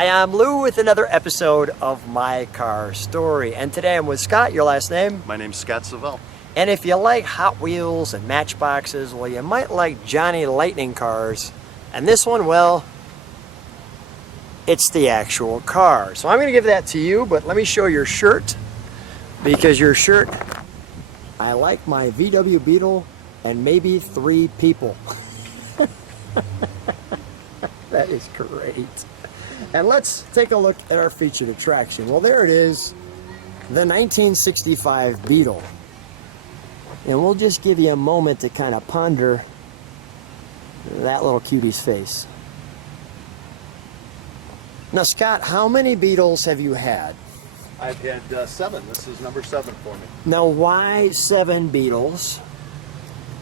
Hi, I'm Lou with another episode of My Car Story. And today I'm with Scott. Your last name? My name's Scott Savel. And if you like Hot Wheels and Matchboxes, well, you might like Johnny Lightning cars. And this one, well, it's the actual car. So I'm going to give that to you, but let me show your shirt. Because your shirt, I like my VW Beetle and maybe 3 people. That is great. And let's take a look at our featured attraction. Well, there it is, the 1965 Beetle. And we'll just give you a moment to kind of ponder that little cutie's face. Now, Scott, how many Beetles have you had? I've had 7. This is number 7 for me. Now, why 7 Beetles?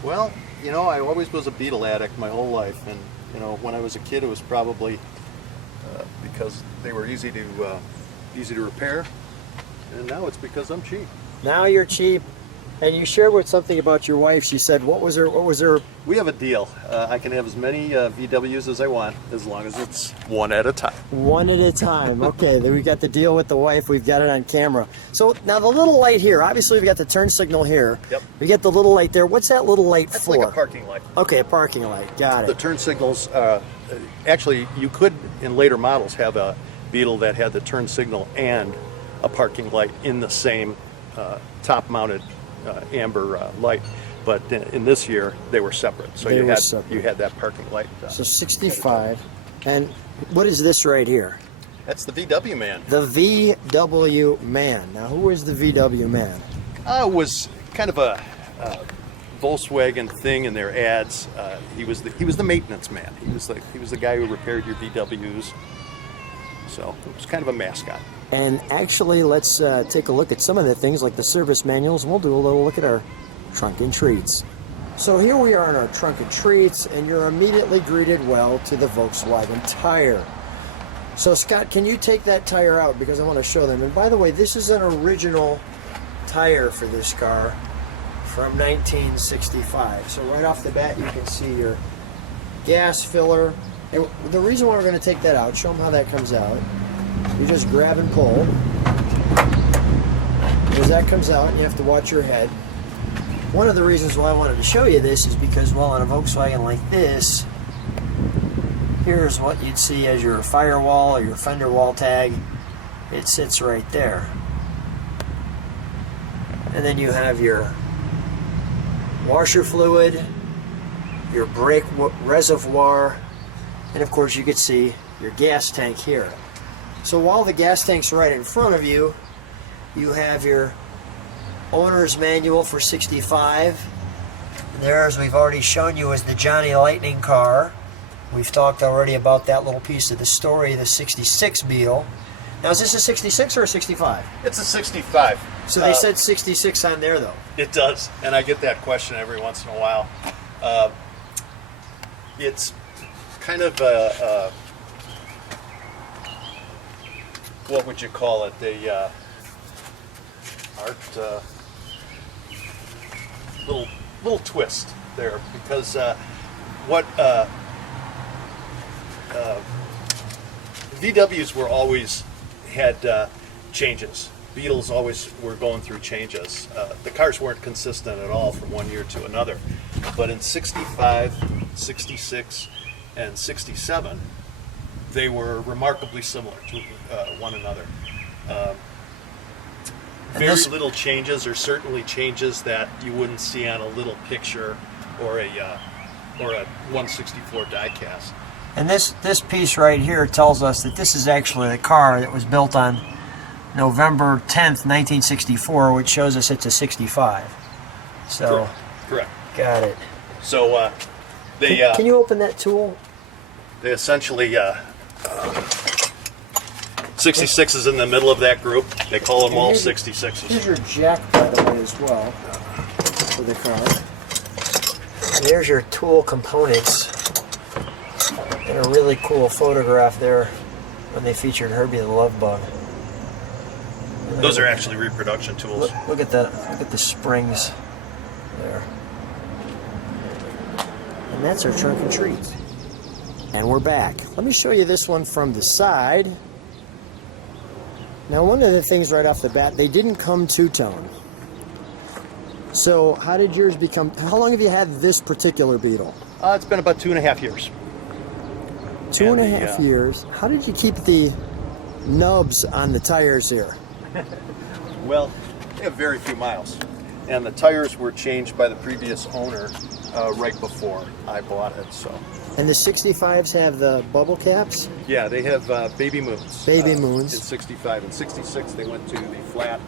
Well, you know, I always was a Beetle addict my whole life. And, you know, when I was a kid, it was probably because they were easy to repair. And now it's because I'm cheap. Now you're cheap. And you shared with something about your wife. She said, what was her? We have a deal. I can have as many VWs as I want, as long as it's one at a time. One at a time. Okay, then we got the deal with the wife. We've got it on camera. So now the little light here, obviously we've got the turn signal here. Yep. We get the little light there. What's that little light That's for? like a parking light. Okay, a parking light. Got it. The turn signals, actually, you could, in later models, have a Beetle that had the turn signal and a parking light in the same top-mounted amber light, but in this year they were separate. So you had that parking light. So 65, and what is this right here? That's the VW Man. The VW Man. Now, who is the VW Man? Was kind of a Volkswagen thing in their ads. He was the maintenance man. He was the guy who repaired your VWs. So it was kind of a mascot. And actually, let's take a look at some of the things like the service manuals, and we'll do a little look at our trunk and treats. So here we are in our trunk and treats, and you're immediately greeted well to the Volkswagen tire. So Scott, can you take that tire out, because I want to show them. And by the way, this is an original tire for this car from 1965. So right off the bat, you can see your gas filler. And the reason why we're going to take that out, show them how that comes out. You just grab and pull. As that comes out, you have to watch your head. One of the reasons why I wanted to show you this is because, well, on a Volkswagen like this, here's what you'd see as your firewall or your fender wall tag. It sits right there. And then you have your washer fluid, your brake reservoir, and of course you could see your gas tank here. So while the gas tank's right in front of you, you have your owner's manual for 65. And there, as we've already shown you, is the Johnny Lightning car. We've talked already about that little piece of the story, the 66 Beetle. Now, is this a 66 or a 65? It's a 65. So they said 66 on there, though. It does, and I get that question every once in a while. It's kind of a what would you call it? The art little twist there, because what VWs were always had changes. Beetles always were going through changes. The cars weren't consistent at all from one year to another. But in 65, 66, and 67, they were remarkably similar to one another. Very little changes, or certainly changes that you wouldn't see on a little picture or a 1/64 diecast. And this piece right here tells us that this is actually the car that was built on November 10th, 1964, which shows us it's a 65. So, correct. Got it. So they can you open that tool? They essentially 66 is in the middle of that group. They call them all 66s. Here's your jack, by the way, as well, for the car. And there's your tool components. And a really cool photograph there when they featured Herbie the Love Bug. Those are actually reproduction tools. Look at the springs there. And that's our trunk and treat. And we're back. Let me show you this one from the side. Now, one of the things right off the bat, they didn't come two-tone. So how did yours become, how long have you had this particular Beetle? It's been about 2.5 years. Two and a half years. How did you keep the nubs on the tires here? Well, they have very few miles. And the tires were changed by the previous owner right before I bought it. So. And the 65s have the bubble caps? Yeah, they have baby moons. Baby moons. In 65. In 66, they went to the flat,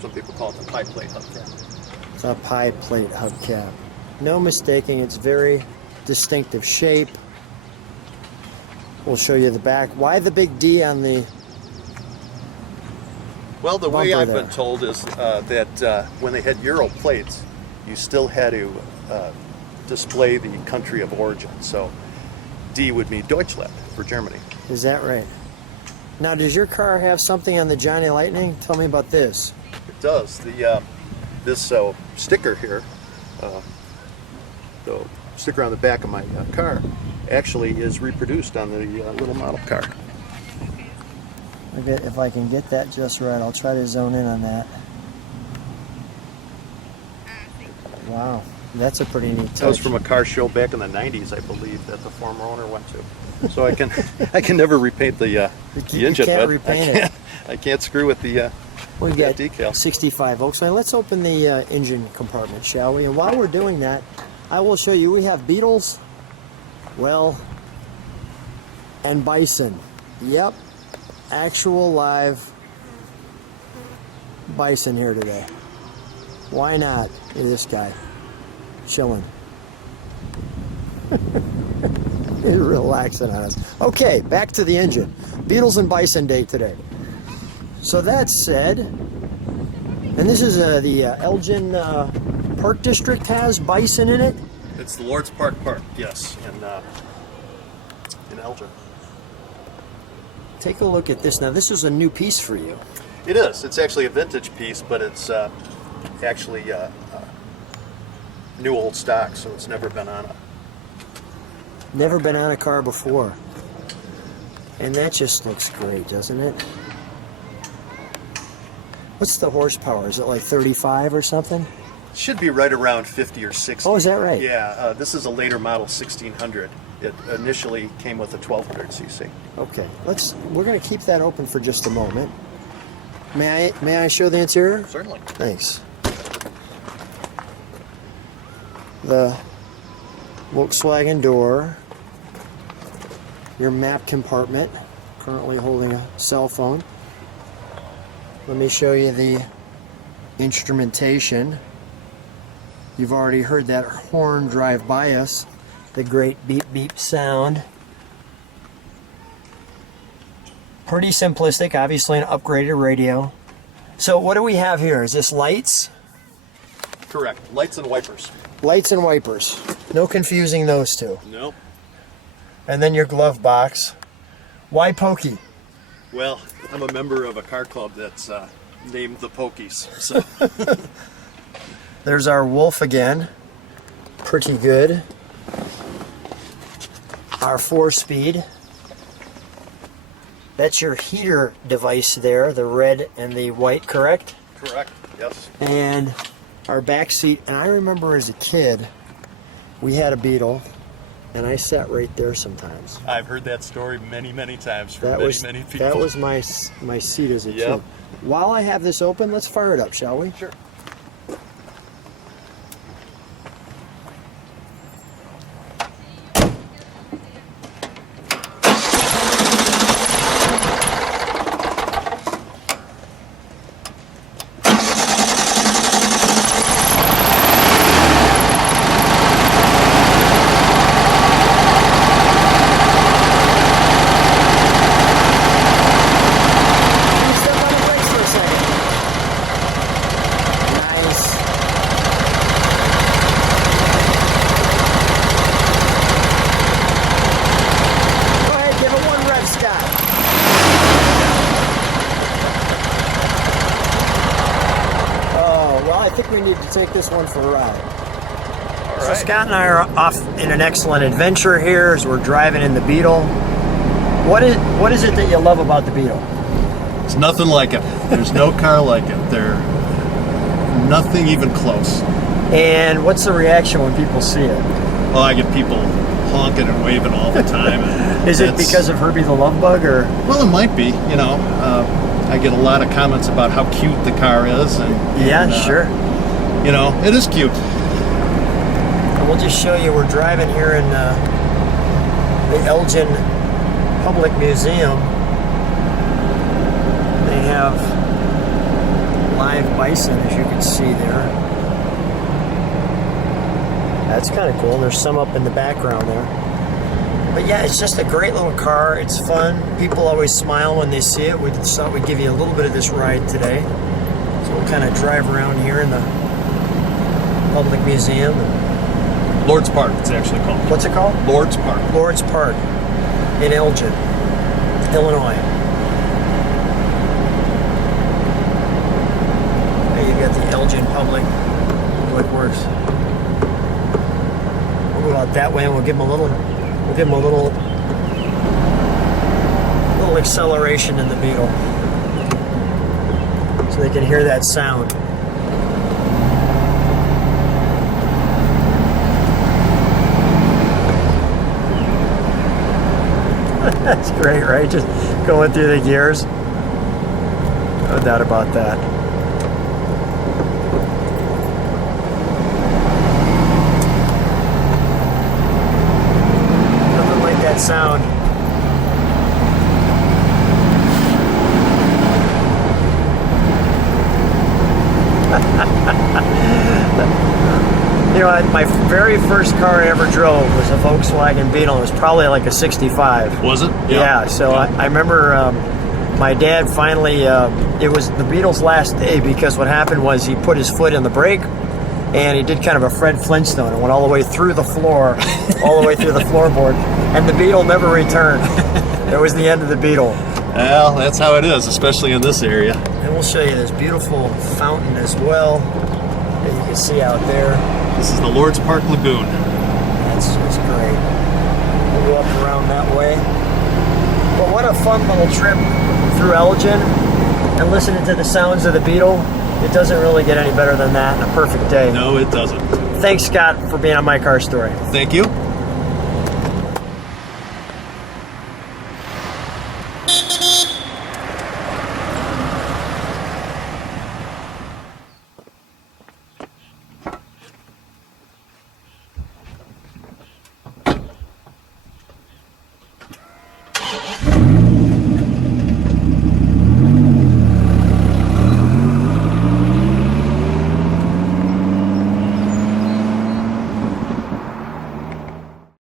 some people call it the pie plate hubcap. It's a pie plate hubcap. No mistaking, it's very distinctive shape. We'll show you the back. Why the big D on the Well, the way bumper I've there? been told is that when they had Euro plates, you still had to display the country of origin. So D would be Deutschland for Germany. Is that right? Now, does your car have something on the Johnny Lightning? Tell me about this. It does. This sticker here, the sticker on the back of my car, actually is reproduced on the little model car. If I can get that just right, I'll try to zone in on that. Wow, that's a pretty neat touch. That was from a car show back in the 90s, I believe, that the former owner went to. So I can never repaint the engine, can't but repaint it. I can't screw with the We got decal. 65 Volkswagen. Let's open the engine compartment, shall we? And while we're doing that, I will show you. We have Beetles, well, and Bison. Yep, actual live Bison here today. Why not? Look at this guy, chilling. He's relaxing on us. Okay, back to the engine. Beetles and Bison day today. So that said, and this is the Elgin Park District has Bison in it. It's the Lord's Park, yes, in Elgin. Take a look at this. Now, this is a new piece for you. It is. It's actually a vintage piece, but it's actually new old stock, so it's never been on a. Never been on a car before. And that just looks great, doesn't it? What's the horsepower? Is it like 35 or something? Should be right around 50 or 60. Oh, is that right? Yeah, this is a later model 1600. It initially came with a 1200 cc. Okay, we're going to keep that open for just a moment. May I show the interior? Certainly. Thanks. The Volkswagen door, your map compartment, currently holding a cell phone. Let me show you the instrumentation. You've already heard that horn drive by us, the great beep beep sound. Pretty simplistic, obviously an upgraded radio. So what do we have here? Is this lights? Correct. Lights and wipers. Lights and wipers. No confusing those two. Nope. And then your glove box. Why Pokey? Well, I'm a member of a car club that's named the Pokies. So. There's our Wolf again. Pretty good. Our 4-speed. That's your heater device there, the red and the white, correct? Correct, yes. And our back seat. And I remember as a kid, we had a Beetle, and I sat right there sometimes. I've heard that story many, many times from many people. That was my seat as a Yep. kid. While I have this open, let's fire it up, shall we? Sure. Step on the brakes for a second. Nice. Go ahead, give it one rev, Scott. Oh, well, I think we need to take this one for a ride. All So right. Scott and I are off in an excellent adventure here as we're driving in the Beetle. What is it that you love about the Beetle? It's nothing like it. There's no car like it. They're nothing even close. And what's the reaction when people see it? Well, I get people honking and waving all the time. And Is it because of Herbie the Love Bug, or? Well, it might be. You know, I get a lot of comments about how cute the car is. And Sure. You know, it is cute. And we'll just show you. We're driving here in the Elgin Public Museum. They have live bison, as you can see there. That's kind of cool. There's some up in the background there. But yeah, it's just a great little car. It's fun. People always smile when they see it. We just thought we'd give you a little bit of this ride today. So we'll kind of drive around here in the public museum. Lord's Park, it's actually called. What's it called? Lord's Park. Lord's Park in Elgin, Illinois. Hey, you got the Elgin Public. How it works. We'll go out that way and we'll give them a little acceleration in the Beetle, so they can hear that sound. That's great, right? Just going through the gears. No doubt about that. Nothing like that sound. You know, my very first car I ever drove was a Volkswagen Beetle. It was probably like a 65. Was it? Yeah, so I remember my dad finally, it was the Beetle's last day, because what happened was he put his foot in the brake and he did kind of a Fred Flintstone and went all the way through the floor, all the way through the floorboard, and the Beetle never returned. It was the end of the Beetle. Well, that's how it is, especially in this area. And we'll show you this beautiful fountain as well that you can see out there. This is the Lord's Park Lagoon. That's just great. We'll go up around that way. But what a fun little trip through Elgin and listening to the sounds of the Beetle. It doesn't really get any better than that. A perfect day. No, it doesn't. Thanks, Scott, for being on My Car Story. Thank you.